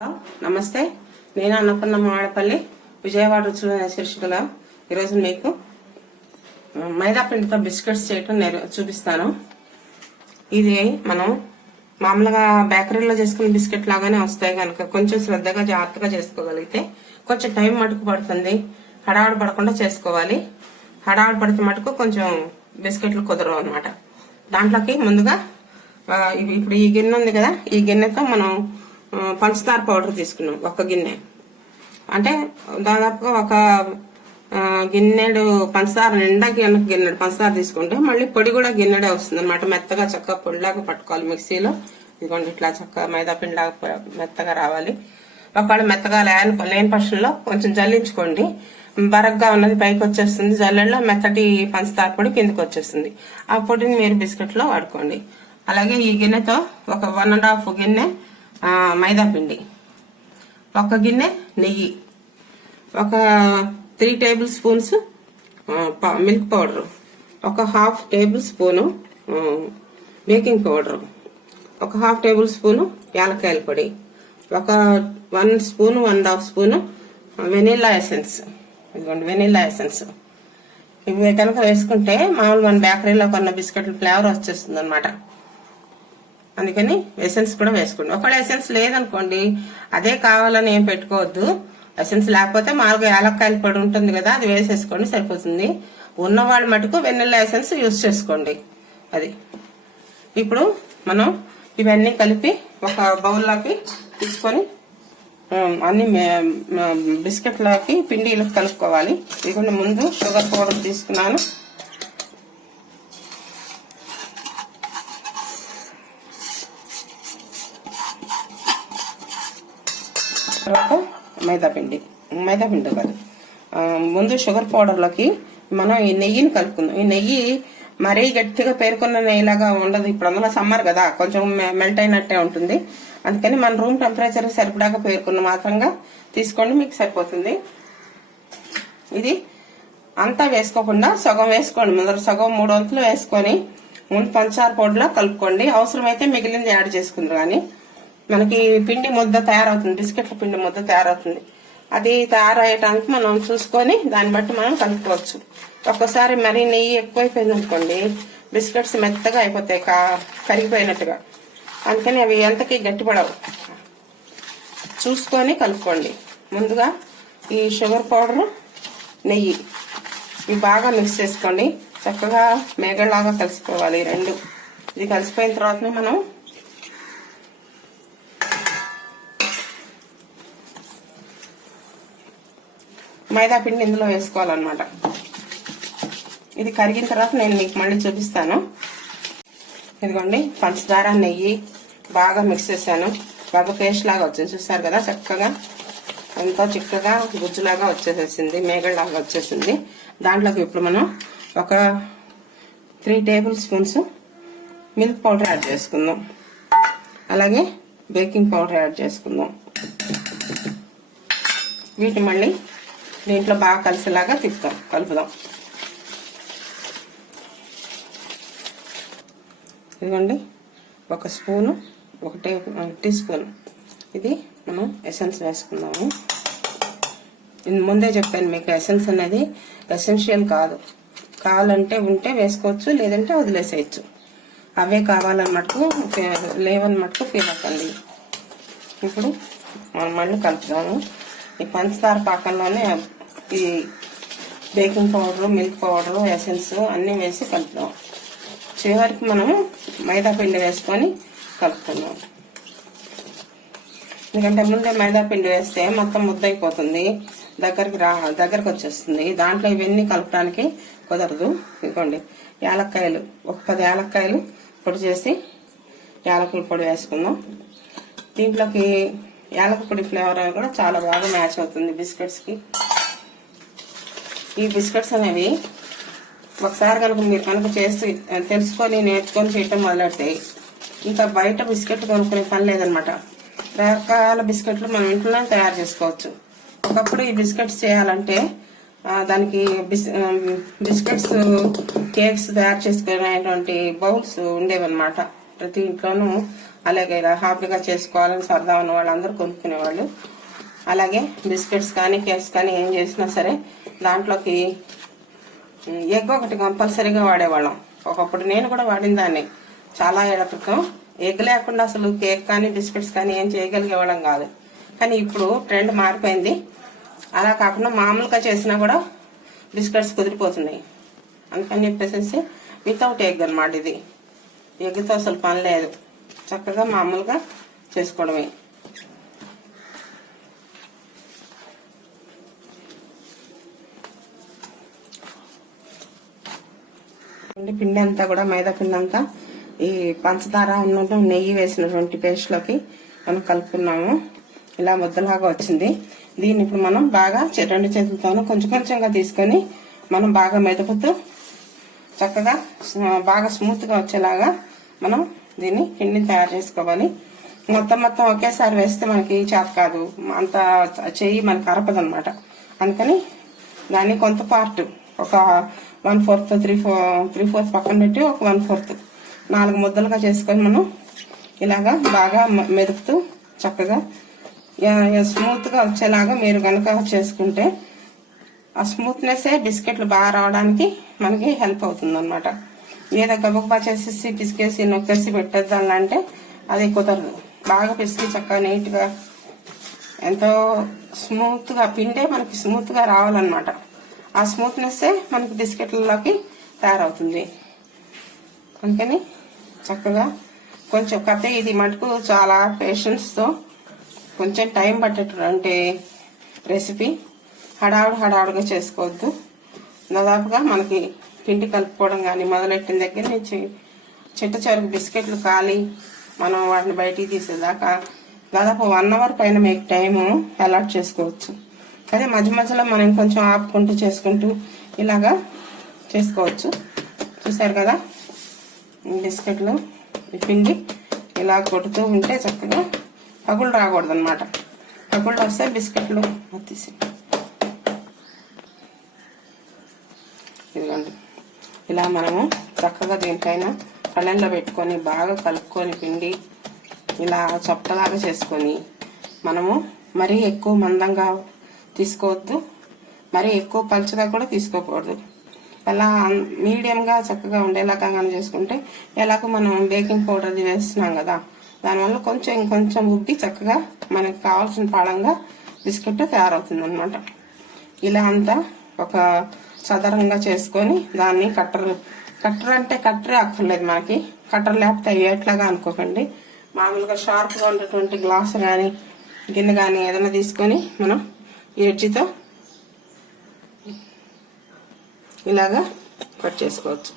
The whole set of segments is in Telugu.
నమస్తే. నేను అన్నపూర్ణ మాడపల్లి విజయవాడ రుచుల శీర్షికల ఈరోజు మీకు మైదా పిండితో బిస్కెట్స్ చేయటం నేను చూపిస్తాను. ఇది మనం మామూలుగా బేకరీలో చేసుకునే బిస్కెట్ లాగానే వస్తాయి కనుక కొంచెం శ్రద్ధగా జాగ్రత్తగా చేసుకోగలిగితే కొంచెం టైం మటుకు పడుతుంది. హడావుడు పడకుండా చేసుకోవాలి. హడావుడు పడితే మటుకు కొంచెం బిస్కెట్లు కుదరవు అనమాట దాంట్లోకి ముందుగా ఇప్పుడు ఈ గిన్నె ఉంది కదా ఈ గిన్నెతో మనం పంచదార పౌడర్ తీసుకున్నాం ఒక గిన్నె. అంటే దాదాపుగా ఒక గిన్నెడు పంచదార నిండా గిన్నె గిన్నెడు పంచదార తీసుకుంటే మళ్ళీ పొడి కూడా గిన్నెడే వస్తుంది అనమాట మెత్తగా చక్కగా పొడిలాగా పట్టుకోవాలి మిక్సీలో. ఇదిగోండి ఇట్లా చక్కగా మైదా పిండిలాగా మెత్తగా రావాలి. ఒకవేళ మెత్తగా లేని లేని పక్షంలో కొంచెం జల్లించుకోండి. బరగ్గా ఉన్నది పైకి వచ్చేస్తుంది జల్లెల్లో మెత్తటి పంచదార పొడి కిందకి వచ్చేస్తుంది. ఆ పొడిని మీరు బిస్కెట్లో వాడుకోండి. అలాగే ఈ గిన్నెతో ఒక వన్ అండ్ హాఫ్ గిన్నె మైదా పిండి. ఒక గిన్నె నెయ్యి. ఒక three tablespoons milk powder. ఒక half tablespoon baking powder. ఒక హాఫ్ టేబుల్ స్పూను యాలక్కాయల పొడి. ఒక one spoon one half spoon vanilla essence. ఇదిగోండి వెనిల్లా ఎసెన్స్. ఇవి కనుక వేసుకుంటే మామూలు మన బేకరీలో కొన్న బిస్కెట్ల ఫ్లేవర్ వచ్చేస్తుంది అనమాట అందుకని ఎసెన్స్ కూడా వేసుకోండి ఒకవేళ ఎసెన్స్ లేదనుకోండి అదే కావాలని ఏం పెట్టుకోవద్దు. ఎసెన్స్ లేకపోతే మామూలుగా యాలక్కాయలు పొడి ఉంటుంది కదా అది వేసేసుకోండి సరిపోతుంది. ఉన్నవాళ్ళు మటుకు వెన్నెల ఎసెన్స్ యూజ్ చేసుకోండి. అది. ఇప్పుడు మనం ఇవన్నీ కలిపి ఒక బౌల్లోకి తీసుకొని అన్ని మే- మ- బిస్కెట్లకి పిండిలు కలుపుకోవాలి. ఇదిగోండి ముందు షుగర్ పౌడర్ తీసుకున్నాను. తర్వాత మైదాపిండి మైదాపిండి కాదు. ముందు షుగర్ పౌడర్లోకి మనం ఈ నెయ్యిని కలుపుకుందాం. ఈ నెయ్యి మరీ గట్టిగా పేర్కొన్న నెయ్యిలాగా ఉండదు. ఇప్పుడు అందులో సమ్మర్ కదా కొంచెం మెల్ట్ అయినట్టే ఉంటుంది. అందుకని మన రూమ్ టెంపరేచర్ సరిపడాగా పేర్కొన్న మాత్రంగా తీసుకోండి మీకు సరిపోతుంది. ఇది అంతా వేసుకోకుండా సగం వేసుకోండి. ముందర సగం మూడు వంతులు వేసుకొని ముందు పంచదార పొడిలో కలుపుకోండి. అవసరమైతే మిగిలింది యాడ్ చేసుకుందరు కానీ. మనకి పిండి ముద్ద తయారవుతుంది బిస్కెట్ల పిండి ముద్ద తయారవుతుంది. అది తయారయ్యడానికి మనం చూసుకొని దాన్ని బట్టి మనం కలుపుకోవచ్చు. ఒక్కసారి మరీ నెయ్యి ఎక్కువైపోయింది అనుకోండి బిస్కెట్స్ మెత్తగా అయిపోతాయి కా కరిగిపోయినట్టుగా. అందుకని అవి ఎంతకి గట్టిపడవు. చూసుకొని కలుపుకోండి. ముందుగా ఈ షుగర్ పౌడర్ నెయ్యి. ఇవి బాగా మిక్స్ చేసుకోండి. చక్కగా మేగలాగా కలిసిపోవాలి రెండు. ఇది కలిసిపోయిన తర్వాతనే మనం మైదా ఇందులో వేసుకోవాలన్నమాట. ఇది కరిగిన తర్వాత నేను మీకు మళ్ళీ చూపిస్తాను. ఇదిగోండి పంచదార నెయ్యి బాగా మిక్స్ చేశాను. బాగా పేస్ట్ లాగా వచ్చింది చూసారు కదా? చక్కగా ఎంతో చిక్కగా గుజ్జులాగా వచ్చేసేసింది మేగడలాగా వచ్చేసింది. దాంట్లోకి ఇప్పుడు మనం ఒక three tablespoons milk powder add చేసుకుందాం. అలాగే బేకింగ్ పౌడర్ యాడ్ చేసుకుందాం. వీటిని మళ్ళీ దీంట్లో బాగా కలిసేలాగా తిప్పుతాం. కలుపుదాం. ఇదిగోండి. ఒక స్పూను ఒక టీ స్పూన్. ఇది మనం ఎసెన్స్ వేసుకుందాము. ముందే చెప్పాను మీకు ఎసెన్స్ అనేది ఎసెన్షియల్ కాదు. కావాలంటే ఉంటే వేసుకోవచ్చు లేదంటే వదిలేసేయచ్చు. అవే కావాలని మటుకు లేవని ఫీల్ అవ్వండి ఇప్పుడు మనం మళ్ళీ కలుపుదాము. ఈ పంచదార పాకంలోనే ఈ baking powder milk powder essence అన్నీ వేసి కలుపుదాం. చివరికి మనం మైదా పిండి వేసుకొని కలుపుకుందాం. ఎందుకంటే ముందే మైదా పిండి వేస్తే మొత్తం ముద్దయిపోతుంది. దగ్గరికి రా దగ్గరకు వచ్చేస్తుంది. దాంట్లో ఇవన్నీ కలపడానికి కుదరదు. ఇదిగోండి యాలక్కాయలు ఒక పది యాలక్కాయలు పొడి చేసి యాలకుల పొడి వేసుకుందాం. దీంట్లోకి యాలక పొడి ఫ్లేవర్ అనేది కూడా చాలా బాగా మ్యాచ్ అవుతుంది బిస్కెట్స్కి. ఈ బిస్కెట్స్ అనేవి ఒకసారి కనుక మీరు కనుక చేసి తెలుసుకొని నేర్చుకొని చేయటం మొదలెడితే ఇంకా బయట బిస్కెట్ కొనుక్కునే పని లేదనమాట. రకరకాల బిస్కెట్లు మనం ఇంట్లోనే తయారు చేసుకోవచ్చు. ఒకప్పుడు ఈ బిస్కెట్స్ చేయాలంటే దానికి బిస్ బిస్కెట్స్ కేక్స్ తయారు చేసుకునేటువంటి బౌల్స్ ఉండేవన్నమాట. ప్రతి ఇంట్లోనూ అలాగే ఇలా హ్యాపీగా చేసుకోవాలని సరదా ఉన్న వాళ్ళందరూ కొనుక్కునేవాళ్ళు. అలాగే బిస్కెట్స్ కానీ కేక్స్ కానీ ఏం చేసినా సరే దాంట్లోకి ఎగ్ ఒకటి కంపల్సరీగా వాడేవాళ్ళం. ఒకప్పుడు నేను కూడా వాడిన దాన్ని చాలా ఏళ్ళ క్రితం ఎగ్ లేకుండా అసలు కేక్ కానీ బిస్కెట్స్ కానీ ఏం చేయగలిగేవాళ్ళం కాదు. కానీ ఇప్పుడు ట్రెండ్ మారిపోయింది. అలా కాకుండా మామూలుగా చేసినా కూడా బిస్కెట్స్ కుదిరిపోతున్నాయి. అందుకని చెప్పేసి వితౌట్ ఎగ్ అనమాట ఇది. ఎగ్తో అసలు పని లేదు. చక్కగా మామూలుగా చేసుకోవడమే. పిండి పిండి అంతా కూడా మైదా పిండి అంతా ఈ పంచదార ఉన్నట్టు నెయ్యి వేసినటువంటి పేస్ట్లోకి మనం కలుపుకున్నాము. ఇలా ముద్దలాగా వచ్చింది. దీన్ని ఇప్పుడు మనం బాగా రెండు చేతులతోనూ కొంచెం కొంచెంగా తీసుకొని మనం బాగా మెదుపుతూ చక్కగా బాగా స్మూత్గా వచ్చేలాగా మనం దీన్ని పిండిని తయారు చేసుకోవాలి. మొత్తం మొత్తం ఒకేసారి వేస్తే మనకి చేత కాదు. అంత చెయ్యి మనకి అరపదనమాట. అందుకని దాన్ని కొంత పార్ట్ ఒక one fourth three four three fourth పక్కన పెట్టి ఒక వన్ ఫోర్త్ నాలుగు ముద్దలుగా చేసుకొని మనం ఇలాగా బాగా మెదుపుతూ చక్కగా స్మూత్గా వచ్చేలాగా మీరు కనుక చేసుకుంటే ఆ స్మూత్నెస్సే బిస్కెట్లు బాగా రావడానికి మనకి హెల్ప్ అవుతుంది అనమాట ఏదో గబగబా చేసేసి పిసికేసి నొక్కేసి పెట్టేద్దాలంటే అది కుదరదు. బాగా పిసికి చక్కగా నీట్గా ఎంతో స్మూత్గా పిండే మనకి స్మూత్గా రావాలన్నమాట. ఆ స్మూత్నెస్ మనకి బిస్కెట్లలోకి తయారవుతుంది. అందుకని చక్కగా కొంచెం కథ ఇది మటుకు చాలా పేషెన్స్తో కొంచెం టైం పట్టేటువంటి రెసిపీ హడావుడు హడావుడిగా చేసుకోవద్దు. దాదాపుగా మనకి పిండి కలుపుకోవడం కానీ మొదలెట్టిన దగ్గర నుంచి చిట్ట చివరికి బిస్కెట్లు కాలి మనం వాటిని బయటికి తీసేదాకా దాదాపు వన్ అవర్ పైన మీకు టైము అలాట్ చేసుకోవచ్చు. అదే మధ్య మధ్యలో మనం కొంచెం ఆపుకుంటూ చేసుకుంటూ ఇలాగా చేసుకోవచ్చు. చూసారు కదా? బిస్కెట్లు పిండి ఇలా కొడుతూ ఉంటే చక్కగా పగులు రాకూడదు అనమాట పగుళ్ళు వస్తే బిస్కెట్లు తీసి. ఇదిగోండి. ఇలా మనము చక్కగా దీనిపైన కళ్ళల్లో పెట్టుకొని బాగా కలుపుకొని పిండి ఇలా చొప్పలాగా చేసుకొని మనము మరీ ఎక్కువ మందంగా తీసుకోవద్దు. మరి ఎక్కువ పలుచగా కూడా తీసుకోకూడదు. అలా మీడియంగా చక్కగా ఉండేలాగా కానీ చేసుకుంటే ఎలాగో మనం బేకింగ్ పౌడర్ అది వేస్తున్నాం కదా దానివల్ల కొంచెం ఇంకొంచెం ఉబ్బి చక్కగా మనకు కావాల్సిన పాడంగా బిస్కెట్ తయారవుతుంది అనమాట ఇలా అంతా ఒక సదరంగా చేసుకొని దాన్ని కట్టర్ కట్టర్ అంటే కట్టరే అక్కర్లేదు మనకి. కట్టర్ లేకపోతే ఎట్లాగా అనుకోకండి. మామూలుగా షార్ప్గా ఉన్నటువంటి గ్లాస్ కానీ గిన్నె కానీ ఏదైనా తీసుకొని మనం ఎడ్జితో ఇలాగా కట్ చేసుకోవచ్చు.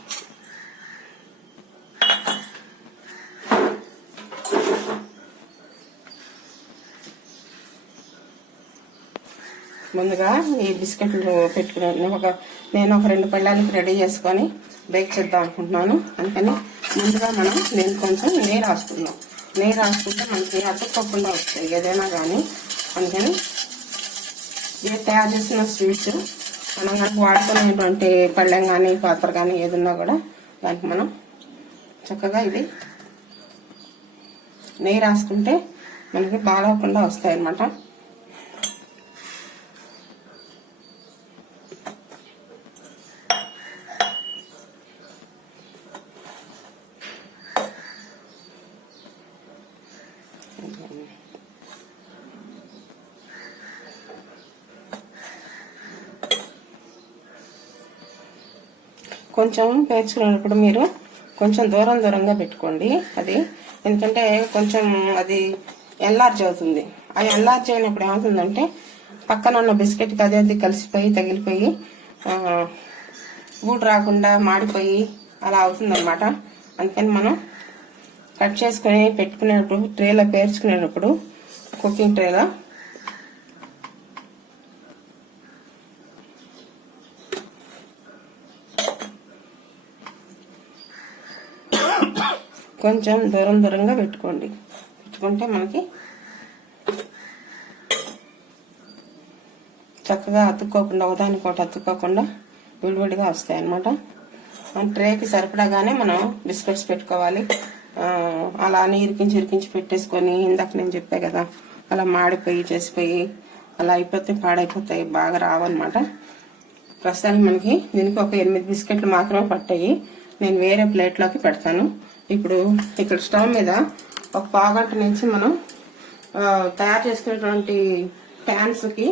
ముందుగా ఈ బిస్కెట్లు పెట్టుకుని ఒక నేను ఒక రెండు పళ్ళాలకి రెడీ చేసుకొని బేక్ చేద్దాం అనుకుంటున్నాను. అందుకని ముందుగా మనం నేను కొంచెం నెయ్యి రాసుకుందాం. నెయ్యి రాసుకుంటే మనకి అతుక్కోకుండా వస్తాయి ఏదైనా కానీ. అందుకని ఇవి తయారు చేసిన స్వీట్స్. మనం కనుక వాడుకునేటువంటి పళ్ళెం కానీ పాత్ర కానీ ఏదున్నా కూడా దానికి మనం చక్కగా ఇది నెయ్యి రాసుకుంటే మనకి బాగాకుండా వస్తాయి అన్నమాట కొంచెం పేర్చుకునేటప్పుడు మీరు కొంచెం దూరం దూరంగా పెట్టుకోండి. అది ఎందుకంటే కొంచెం అది ఎన్లార్జ్ అవుతుంది. ఆ ఎన్లార్జ్ అయినప్పుడు ఏమవుతుందంటే పక్కన ఉన్న బిస్కెట్కి అది అది కలిసిపోయి తగిలిపోయి ఆ, ఊడు రాకుండా మాడిపోయి అలా అవుతుందన్నమాట. అందుకని మనం కట్ చేసుకొని పెట్టుకునేటప్పుడు ట్రేలో పేర్చుకునేటప్పుడు కుకింగ్ ట్రేలో కొంచెం దూరం దూరంగా పెట్టుకోండి. పెట్టుకుంటే మనకి చక్కగా అతుక్కోకుండా ఒకదానికొకటి అతుక్కోకుండా విడివిడిగా వస్తాయి అనమాట మన ట్రేకి సరిపడాగానే మనం బిస్కెట్స్ పెట్టుకోవాలి. అలా అని ఇరికించి ఇరికించి పెట్టేసుకొని ఇందాక నేను చెప్పా కదా అలా మాడిపోయి చేసిపోయి అలా అయిపోతే పాడైపోతాయి బాగా రావన్నమాట. ప్రస్తుతానికి మనకి దీనికి ఒక ఎనిమిది బిస్కెట్లు మాత్రమే పట్టాయి. నేను వేరే ప్లేట్లోకి పెడతాను. ఇప్పుడు ఇక్కడ స్టవ్ మీద ఒక పావుగంట నుంచి మనం తయారు చేసుకునేటువంటి ప్యాన్స్కి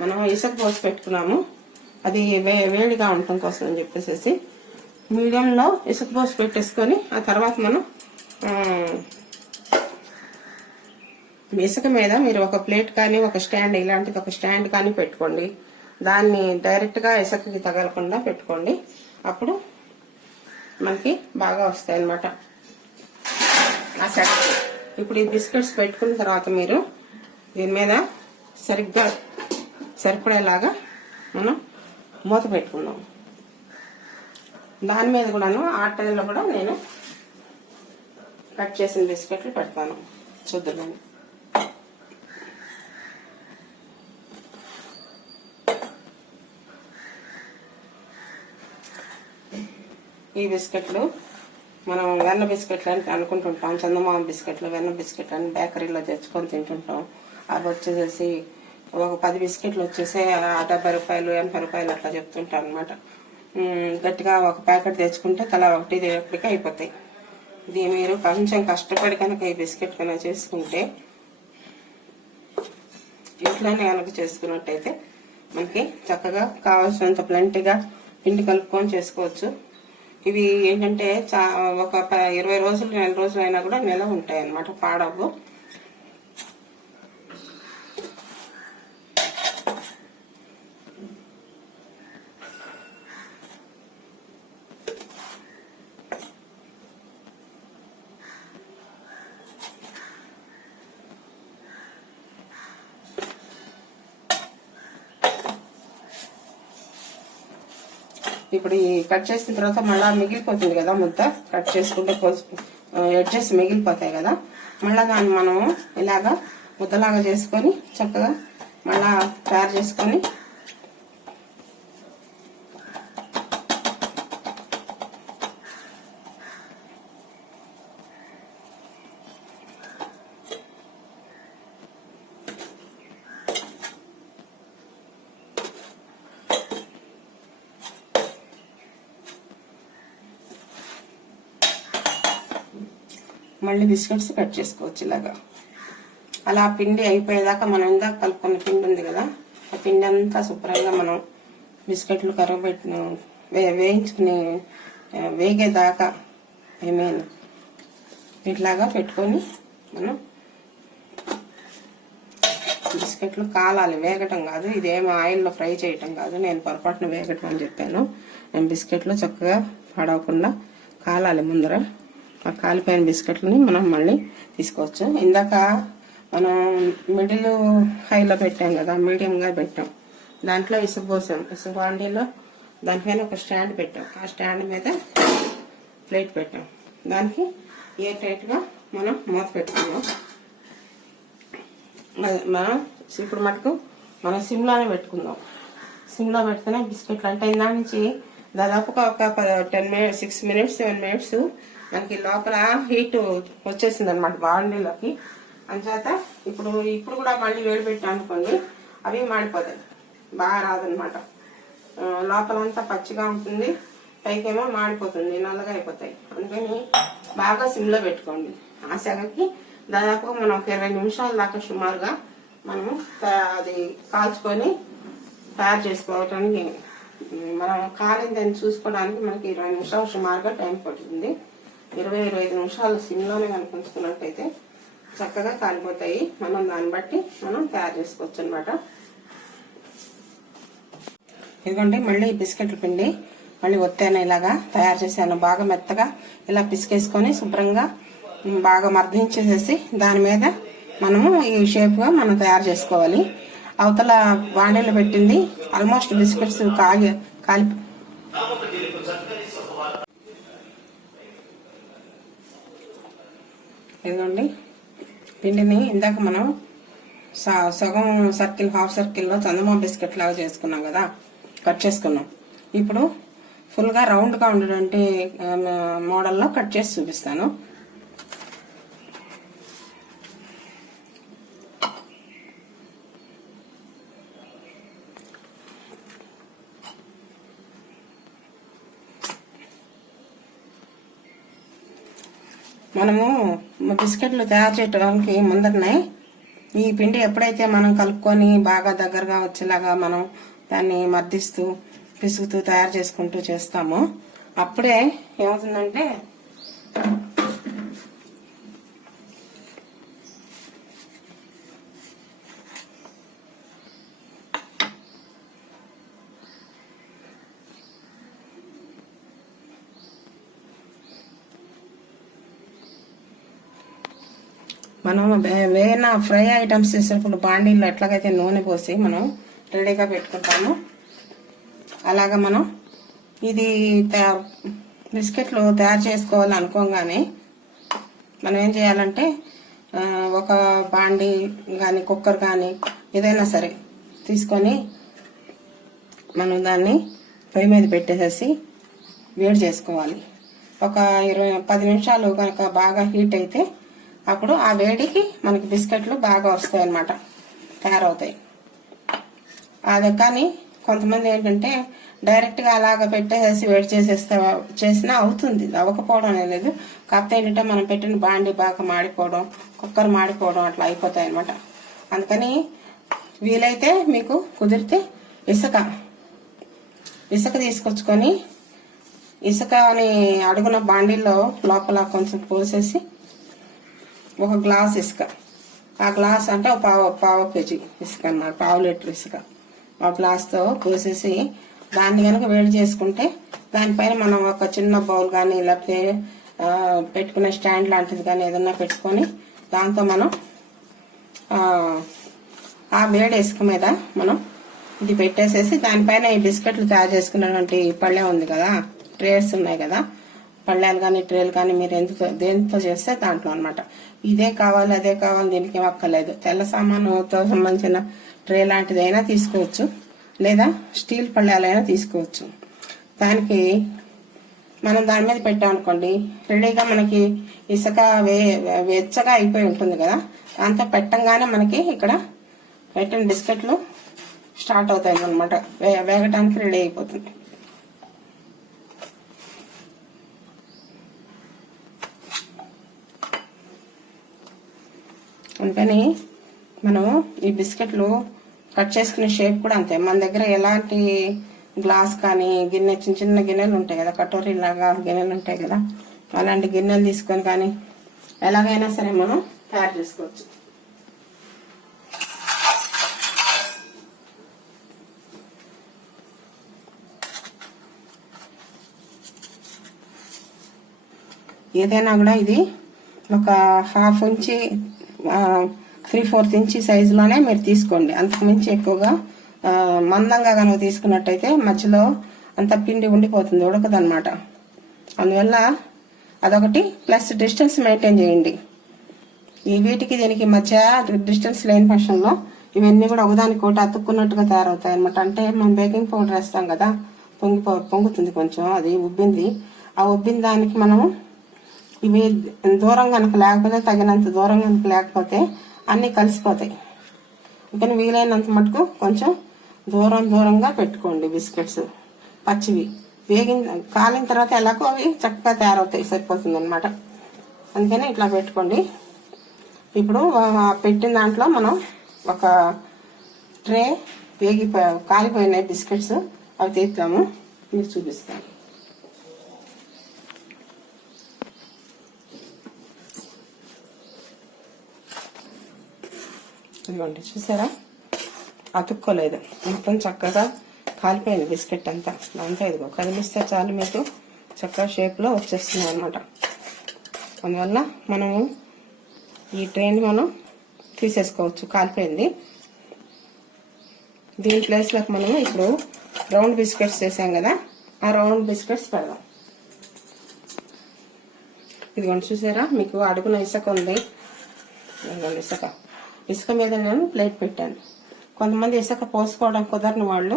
మనం ఇసుక పోసి పెట్టుకున్నాము. అది వే వేడిగా ఉండటం కోసం అని చెప్పేసి మీడియంలో ఇసుక పోసి పెట్టేసుకొని ఆ తర్వాత మనం ఇసుక మీద మీరు ఒక ప్లేట్ కానీ ఒక స్టాండ్ ఇలాంటిది ఒక స్టాండ్ కానీ పెట్టుకోండి. దాన్ని డైరెక్ట్గా ఇసుకకి తగలకుండా పెట్టుకోండి. అప్పుడు మనకి బాగా వస్తాయి అనమాట ఆ సెట్ ఇప్పుడు ఈ బిస్కెట్స్ పెట్టుకున్న తర్వాత మీరు దీని మీద సరిగ్గా సరిపడేలాగా మనం మూత పెట్టుకున్నాం దాని మీద కూడాను ఆ టైంలో కూడా నేను కట్ చేసిన బిస్కెట్లు పెడతాను. చూద్దాం ఈ బిస్కెట్లు మనం వెన్న బిస్కెట్లు అని అనుకుంటుంటాం చందమామ బిస్కెట్లు వెన్న బిస్కెట్లు అని బేకరీలో తెచ్చుకొని తింటుంటాం. అవి వచ్చేసేసి ఒక పది బిస్కెట్లు వచ్చేసి ఆ డెబ్బై రూపాయలు ఎనభై రూపాయలు అట్లా చెప్తుంటాం అనమాట గట్టిగా ఒక ప్యాకెట్ తెచ్చుకుంటే తలా ఒకటి ఎప్పటికీ అయిపోతాయి. ఇది మీరు కొంచెం కష్టపడి కనుక ఈ బిస్కెట్ కనుక చేసుకుంటే ఇంట్లోనే కనుక చేసుకున్నట్టయితే మనకి చక్కగా కావాల్సినంత ప్లంటీగా పిండి కలుపుకొని చేసుకోవచ్చు. ఇవి ఏంటంటే చా ఒక ఇరవై రోజులు నెల రోజులు అయినా కూడా నిల ఉంటాయి అన్నమాట పాడవు ఇప్పుడు ఈ కట్ చేసిన తర్వాత మళ్ళా మిగిలిపోతుంది కదా ముద్ద? కట్ చేసుకుంటే ఎడ్జెస్ మిగిలిపోతాయి కదా? మళ్ళా దాన్ని మనం ఇలాగా ముద్దలాగా చేసుకొని చక్కగా మళ్ళా తయారు చేసుకొని మళ్ళీ బిస్కెట్స్ కట్ చేసుకోవచ్చు ఇలాగా. అలా పిండి అయిపోయేదాకా మనం ఇందాక కలుపుకున్న పిండి ఉంది కదా ఆ పిండి అంతా శుభ్రంగా మనం బిస్కెట్లు కరగబెట్టిన వే వేయించుకుని వేగేదాకా ఐ మీన్ ఇట్లాగా పెట్టుకొని మనం బిస్కెట్లు కాలాలి. వేగటం కాదు. ఇదేమో ఆయిల్లో ఫ్రై చేయటం కాదు. నేను పొరపాటున వేగటం అని చెప్పాను. నేను బిస్కెట్లు చక్కగా పడవకుండా కాలాలి ముందర. కాలిపోయిన బిస్కెట్లని మనం మళ్ళీ తీసుకోవచ్చు. ఇందాక మనం మిడిల్ హైలో పెట్టాం కదా మీడియంగా పెట్టాం. దాంట్లో ఇసుక పోసాం. ఇసుక బాండీలో దానిపైన ఒక స్టాండ్ పెట్టాం. ఆ స్టాండ్ మీద ప్లేట్ పెట్టాం. దానికి ఏ టైట్గా మనం మూత పెట్టుకున్నాం. మనం ఇప్పుడు మటుకు మనం సిమ్లానే పెట్టుకుందాం. సిమ్లో పెడితేనే బిస్కెట్లు అంటే ఇందా నుంచి దాదాపు ఒక ten minutes six minutes seven minutes మనకి లోపల హీట్ వచ్చేసింది అనమాట బాండీలోకి అంచేత ఇప్పుడు ఇప్పుడు కూడా మళ్ళీ వేడి పెట్టాను అనుకోండి అవి మాడిపోతాయి. బాగా రాదనమాట లోపలంతా పచ్చిగా ఉంటుంది. పైకేమో మాడిపోతుంది నల్లగా అయిపోతాయి. అందుకని బాగా సిమ్లో పెట్టుకోండి. ఆ సెగకి దాదాపు మనం ఒక ఇరవై నిమిషాల దాకా సుమారుగా మనము అది కాల్చుకొని తయారు చేసుకోవటానికి మనం కాలిందని చూసుకోవడానికి మనకి ఇరవై నిమిషాలు సుమారుగా టైం పడుతుంది. ఇరవై ఇరవై ఐదు నిమిషాలు సిమ్లోనే కనుక ఉంచుకున్నట్టయితే చక్కగా కాలిపోతాయి. మనం దాన్ని బట్టి మనం తయారు చేసుకోవచ్చు అనమాట ఇదిగోండి మళ్ళీ బిస్కెట్ల పిండి మళ్ళీ ఒత్తాను ఇలాగా తయారు చేశాను. బాగా మెత్తగా ఇలా పిసికేసుకొని శుభ్రంగా బాగా మర్దించేసేసి దాని మీద మనము ఈ షేప్గా మనం తయారు చేసుకోవాలి. అవతల వాణిలో పెట్టింది ఆల్మోస్ట్ బిస్కెట్స్ కాగి కాలి ఇదిగోండి. పిండిని ఇందాక మనం స- సగం సర్కిల్ హాఫ్ సర్కిల్లో చందమా బిస్కెట్ లాగా చేసుకున్నాం కదా కట్ చేసుకున్నాం. ఇప్పుడు ఫుల్గా రౌండ్గా ఉండేటువంటి మోడల్లో కట్ చేసి చూపిస్తాను. మనము బిస్కెట్లు తయారు చేయడానికి ముందరనే ఈ పిండి ఎప్పుడైతే మనం కలుపుకొని బాగా దగ్గరగా వచ్చేలాగా మనం దాన్ని మర్దిస్తూ పిసుకుతూ తయారు చేసుకుంటూ చేస్తామో అప్పుడే ఏమవుతుందంటే మనం వే- ఫ్రై ఐటమ్స్ చేసేటప్పుడు బాండీల్లో ఎట్లాగైతే నూనె పోసి మనం రెడీగా పెట్టుకుంటాము అలాగా మనం ఇది బిస్కెట్లు తయారు చేసుకోవాలి అనుకోగానే మనం ఏం చేయాలంటే ఒక బాండీ కానీ కుక్కర్ కానీ ఏదైనా సరే తీసుకొని మనం దాన్ని పొయ్యి మీద పెట్టేసేసి వేడి చేసుకోవాలి. ఒక ఇరవై పది నిమిషాలు కనుక బాగా హీట్ అయితే అప్పుడు ఆ వేడికి మనకి బిస్కెట్లు బాగా వస్తాయి అన్నమాట తయారవుతాయి. అది కానీ కొంతమంది ఏంటంటే డైరెక్ట్గా అలాగ పెట్టేసి వేడి చేసేస్తే చేసినా అవుతుంది అవ్వకపోవడం అనేది. లేదు కాకపోతే ఏంటంటే మనం పెట్టిన బాండి బాగా మాడిపోవడం కుక్కర్ మాడిపోవడం అట్లా అయిపోతాయి అనమాట అందుకని వీలైతే మీకు కుదిరితే ఇసుక ఇసుక తీసుకొచ్చుకొని ఇసుకని అడుగున బాండీలో లోపల కొంచెం పోసేసి ఒక గ్లాస్ ఇసుక. ఆ గ్లాస్ అంటే ఒక పావు పావు కేజీ ఇసుక అన్నమాట పావు లీటర్ ఇసుక. ఆ గ్లాస్తో పోసేసి దాన్ని కనుక వేడి చేసుకుంటే దానిపైన మనం ఒక చిన్న బౌల్ కానీ లేకపోతే పెట్టుకునే స్టాండ్ లాంటిది కానీ ఏదన్నా పెట్టుకొని దాంతో మనం ఆ, వేడి ఇసుక మీద మనం ఇది పెట్టేసేసి దానిపైన ఈ బిస్కెట్లు తయారు చేసుకున్నటువంటి పళ్ళె ఉంది కదా ట్రేస్ ఉన్నాయి కదా పళ్ళాలు కానీ ట్రేలు కానీ మీరు ఎంత దేనితో చేస్తే దాంట్లో అనమాట ఇదే కావాలి అదే కావాలి దీనికి ఏం అక్కర్లేదు తెల్ల సామానుతో సంబంధించిన ట్రే లాంటిదైనా తీసుకోవచ్చు. లేదా స్టీల్ పళ్ళాలైనా తీసుకోవచ్చు. దానికి మనం దాని మీద పెట్టామనుకోండి రెడీగా మనకి ఇసుక వే వెచ్చగా అయిపోయి ఉంటుంది కదా దాంతో పెట్టంగానే మనకి ఇక్కడ పెట్టిన బిస్కెట్లు స్టార్ట్ అవుతాయి అనమాట వేగటానికి రెడీ అయిపోతుంది. అందుకని మనం ఈ బిస్కెట్లు కట్ చేసుకునే షేప్ కూడా అంతే. మన దగ్గర ఎలాంటి గ్లాస్ కానీ గిన్నె చిన్న చిన్న గిన్నెలు ఉంటాయి కదా కటోరీ లాగా గిన్నెలు ఉంటాయి కదా అలాంటి గిన్నెలు తీసుకొని కానీ ఎలాగైనా సరే మనం తయారు చేసుకోవచ్చు. ఏదైనా కూడా ఇది ఒక half inch three fourth inch సైజులోనే మీరు తీసుకోండి. అంతకుమించి ఎక్కువగా మందంగా కనుక తీసుకున్నట్టయితే మధ్యలో అంత పిండి ఉండిపోతుంది ఉడకదనమాట అందువల్ల అదొకటి ప్లస్ డిస్టెన్స్ మెయింటైన్ చేయండి. ఈ వీటికి దీనికి మధ్య డిస్టెన్స్ లేని పక్షంలో ఇవన్నీ కూడా ఒకదానికి ఒకటి అతుక్కున్నట్టుగా తయారవుతాయి అనమాట అంటే మనం బేకింగ్ పౌడర్ వేస్తాం కదా పొంగిపో పొంగుతుంది కొంచెం అది ఉబ్బింది. ఆ ఉబ్బిన దానికి మనము ఇవి దూరం కనుక లేకపోతే తగినంత దూరం కనుక లేకపోతే అన్నీ కలిసిపోతాయి. అందుకని వీలైనంత మటుకు కొంచెం దూరం దూరంగా పెట్టుకోండి బిస్కెట్స్ పచ్చివి. వేగిన కాలిన తర్వాత ఎలాగో అవి చక్కగా తయారవుతాయి సరిపోతుంది అనమాట అందుకని ఇట్లా పెట్టుకోండి. ఇప్పుడు పెట్టిన దాంట్లో మనం ఒక ట్రే వేగిపో కాలిపోయినాయి బిస్కెట్స్ అవి తీస్తాము మీరు చూపిస్తాను. ఇదిగోండి చూసారా? అతుక్కోలేదు. మొత్తం చక్కగా కాలిపోయింది బిస్కెట్ అంతా. అంతా ఇదిగో కదిలిస్తే చాలు మీకు చక్కగా షేప్లో వచ్చేస్తుంది అనమాట అందువల్ల మనము ఈ ట్రైన్ మనం తీసేసుకోవచ్చు. కాలిపోయింది. దీని ప్లేస్లోకి మనము ఇప్పుడు రౌండ్ బిస్కెట్స్ చేసాం కదా? ఆ రౌండ్ బిస్కెట్స్ పెడదాం. ఇదిగోండి చూసారా? మీకు అడుగున ఇసుక ఉంది. ఇదిగోండి ఇసుక. ఇసుక మీద నేను ప్లేట్ పెట్టాను. కొంతమంది ఇసుక పోసుకోవడం కుదరని వాళ్ళు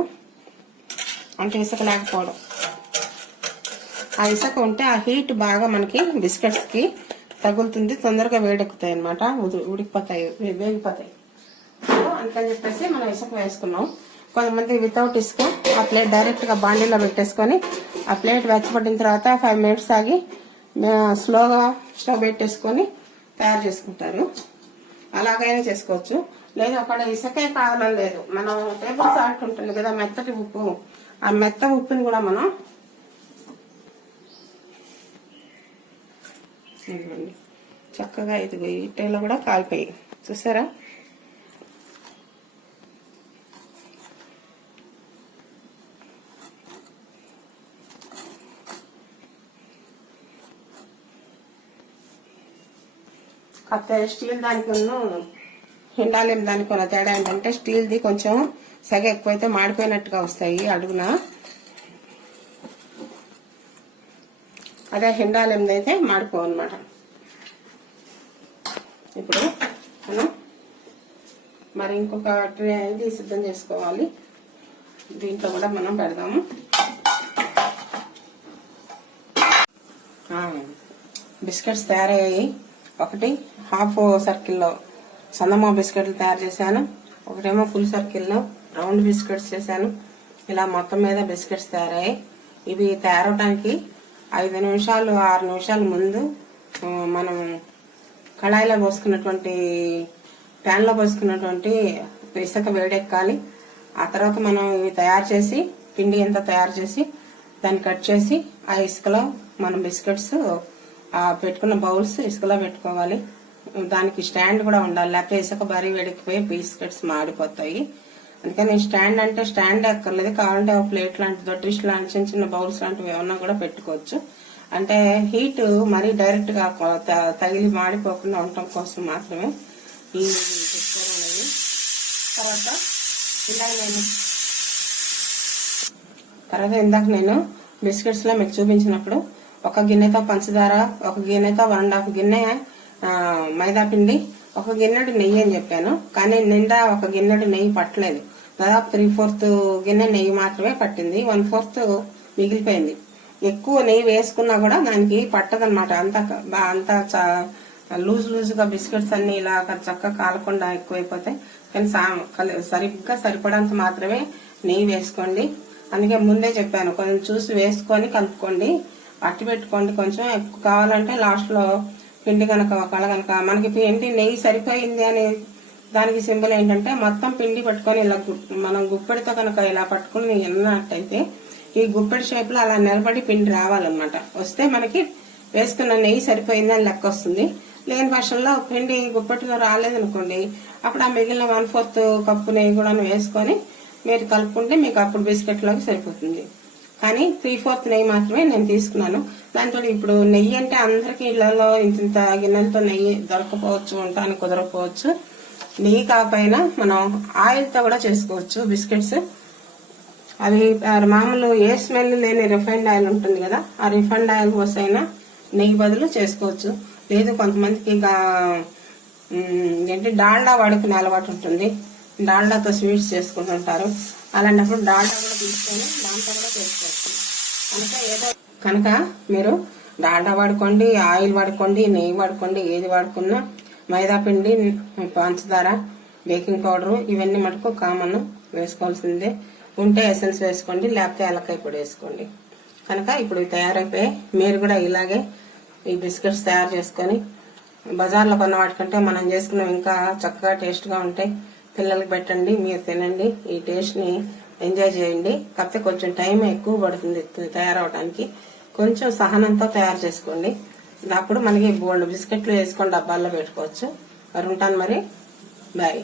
అంటే ఇసుక లేకపోవడం. ఆ ఇసుక ఉంటే ఆ హీట్ బాగా మనకి బిస్కెట్స్కి తగులుతుంది తొందరగా వేడెక్కుతాయి అనమాట ఉడికిపోతాయి వేగిపోతాయి. సో అందుకని చెప్పేసి మనం ఇసుక వేసుకున్నాం. కొంతమంది వితౌట్ ఇసుక ఆ ప్లేట్ డైరెక్ట్గా బాండీలో పెట్టేసుకొని ఆ ప్లేట్ వెచ్చబడిన తర్వాత ఫైవ్ మినిట్స్ ఆగి స్లోగా స్టవ్ పెట్టేసుకొని తయారు చేసుకుంటారు. అలాగైనా చేసుకోవచ్చు. లేదు అక్కడ ఇసుకే కావాలని లేదు. మనం టేబుల్ సాల్ట్ ఉంటుంది కదా మెత్తటి ఉప్పు. ఆ మెత్త ఉప్పుని కూడా మనం చక్కగా ఇది ఈ కూడా కాలిపోయి చూసారా? కాకపోతే స్టీల్ దానికి హిండాలిం దానికి ఉన్న తేడా ఏంటంటే స్టీల్ది కొంచెం సగ ఎక్కువైతే మాడిపోయినట్టుగా వస్తాయి అడుగున. అదే హిండాలింది అయితే మాడిపోవు అనమాట ఇప్పుడు మనం మరి ఇంకొక ట్రే అనేది సిద్ధం చేసుకోవాలి. దీంట్లో కూడా మనం పెడదాము. బిస్కెట్స్ తయారయ్యాయి. ఒకటి హాఫ్ సర్కిల్లో సందమా బిస్కెట్లు తయారు చేశాను. ఒకటేమో ఫుల్ సర్కిల్లో రౌండ్ బిస్కెట్స్ చేశాను. ఇలా మొత్తం మీద బిస్కెట్స్ తయారయ్యాయి. ఇవి తయారవడానికి ఐదు నిమిషాలు ఆరు నిమిషాల ముందు మనం కళాయిలో పోసుకున్నటువంటి ప్యాన్లో పోసుకున్నటువంటి ఇసుక వేడెక్కాలి. ఆ తర్వాత మనం ఇవి తయారు చేసి పిండి ఎంత తయారు చేసి దాన్ని కట్ చేసి ఆ ఇసుకలో మనం బిస్కెట్స్ పెట్టుకున్న బౌల్స్ ఇసుకలో పెట్టుకోవాలి. దానికి స్టాండ్ కూడా ఉండాలి. లేకపోతే ఇసుక భారీ వేడెక్కిపోయి బిస్కెట్స్ మాడిపోతాయి. అందుకని స్టాండ్ అంటే స్టాండ్ ఎక్కర్లేదు కావాలంటే ఒక ప్లేట్ లాంటిదో డిష్ లాంటి చిన్న చిన్న బౌల్స్ లాంటివి ఏమన్నా కూడా పెట్టుకోవచ్చు. అంటే హీట్ మరీ డైరెక్ట్గా తగిలి మాడిపోకుండా ఉండటం కోసం మాత్రమే ఈ అనేది తర్వాత ఇలా నేను తర్వాత ఇందాక నేను బిస్కెట్స్లో మీకు చూపించినప్పుడు ఒక గిన్నెతో పంచదార ఒక గిన్నెతో వన్ అండ్ హాఫ్ గిన్నె మైదా పిండి ఒక గిన్నెడు నెయ్యి అని చెప్పాను. కానీ నిండా ఒక గిన్నెడు నెయ్యి పట్టలేదు. దాదాపు త్రీ ఫోర్త్ గిన్నె నెయ్యి మాత్రమే పట్టింది. వన్ ఫోర్త్ మిగిలిపోయింది. ఎక్కువ నెయ్యి వేసుకున్నా కూడా దానికి పట్టదనమాట అంత అంత లూజ్ లూజ్గా బిస్కెట్స్ అన్ని ఇలా చక్కగా కాలకుండా ఎక్కువైపోతాయి. కానీ సా- సరిగ్గా సరిపడంత మాత్రమే నెయ్యి వేసుకోండి. అందుకే ముందే చెప్పాను కొంచెం చూసి వేసుకొని కలుపుకోండి. అట్టి పెట్టుకోండి కొంచెం. ఎక్కువ కావాలంటే లాస్ట్లో పిండి కనుక ఒకవేళ కనుక మనకి పిండి నెయ్యి సరిపోయింది అని దానికి సింబల్ ఏంటంటే మొత్తం పిండి పట్టుకొని ఇలా మనం గుప్పెడితో కనుక ఇలా పట్టుకుని ఎన్నట్టయితే ఈ గుప్పెడి షేప్లో అలా నిలబడి పిండి రావాలన్నమాట. వస్తే మనకి వేసుకున్న నెయ్యి సరిపోయింది అని లెక్క వస్తుంది. లేని పక్షంలో పిండి గుప్పెట్టుగా రాలేదనుకోండి అప్పుడు ఆ మిగిలిన వన్ ఫోర్త్ కప్పు నెయ్యి కూడా వేసుకొని మీరు కలుపుకుంటే మీకు అప్పుడు బిస్కెట్లోకి సరిపోతుంది. కానీ త్రీ ఫోర్త్ నెయ్యి మాత్రమే నేను తీసుకున్నాను. దాంతో ఇప్పుడు నెయ్యి అంటే అందరికి ఇళ్ళలో ఇంత ఇంత గిన్నెలతో నెయ్యి దొరకపోవచ్చు ఉండటానికి కుదరకపోవచ్చు. నెయ్యి కాకపోయినా మనం ఆయిల్తో కూడా చేసుకోవచ్చు బిస్కెట్స్. అవి మామూలు ఏ స్మెల్ లేని రిఫైండ్ ఆయిల్ ఉంటుంది కదా ఆ రిఫైండ్ ఆయిల్ పోసైనా నెయ్యి బదులు చేసుకోవచ్చు. లేదు కొంతమందికి ఏంటి డాల్డా వాడుకునే అలవాటు ఉంటుంది. డాల్డాతో స్వీట్స్ చేసుకుంటుంటారు. అలాంటప్పుడు డాల్డా కూడా తీసుకొని దాంతో కూడా చేసుకోవచ్చు. కనుక ఏదో కనుక మీరు డాల్డా వాడుకోండి ఆయిల్ వాడుకోండి నెయ్యి వాడుకోండి ఏది వాడుకున్నా మైదా పిండి పంచదార బేకింగ్ పౌడరు ఇవన్నీ మటుకు కామన్ వేసుకోవాల్సిందే. ఉంటే ఎసెన్స్ వేసుకోండి లేకపోతే ఏలకాయ పొడి వేసుకోండి. కనుక ఇప్పుడు తయారైపోయి మీరు కూడా ఇలాగే ఈ బిస్కెట్స్ తయారు చేసుకొని బజార్లో కొన్న వాటికంటే మనం చేసుకున్నవి ఇంకా చక్కగా టేస్ట్గా ఉంటాయి. పిల్లలకి పెట్టండి మీరు తినండి ఈ టేస్ట్ని ఎంజాయ్ చేయండి. కాకపోతే కొంచెం టైం ఎక్కువ పడుతుంది తయారవడానికి కొంచెం సహనంతో తయారు చేసుకోండి. అప్పుడు మనకి బోల్డ్ బిస్కెట్లు వేసుకొని డబ్బాల్లో పెట్టుకోవచ్చు. మరి ఉంటాను మరి. బాయ్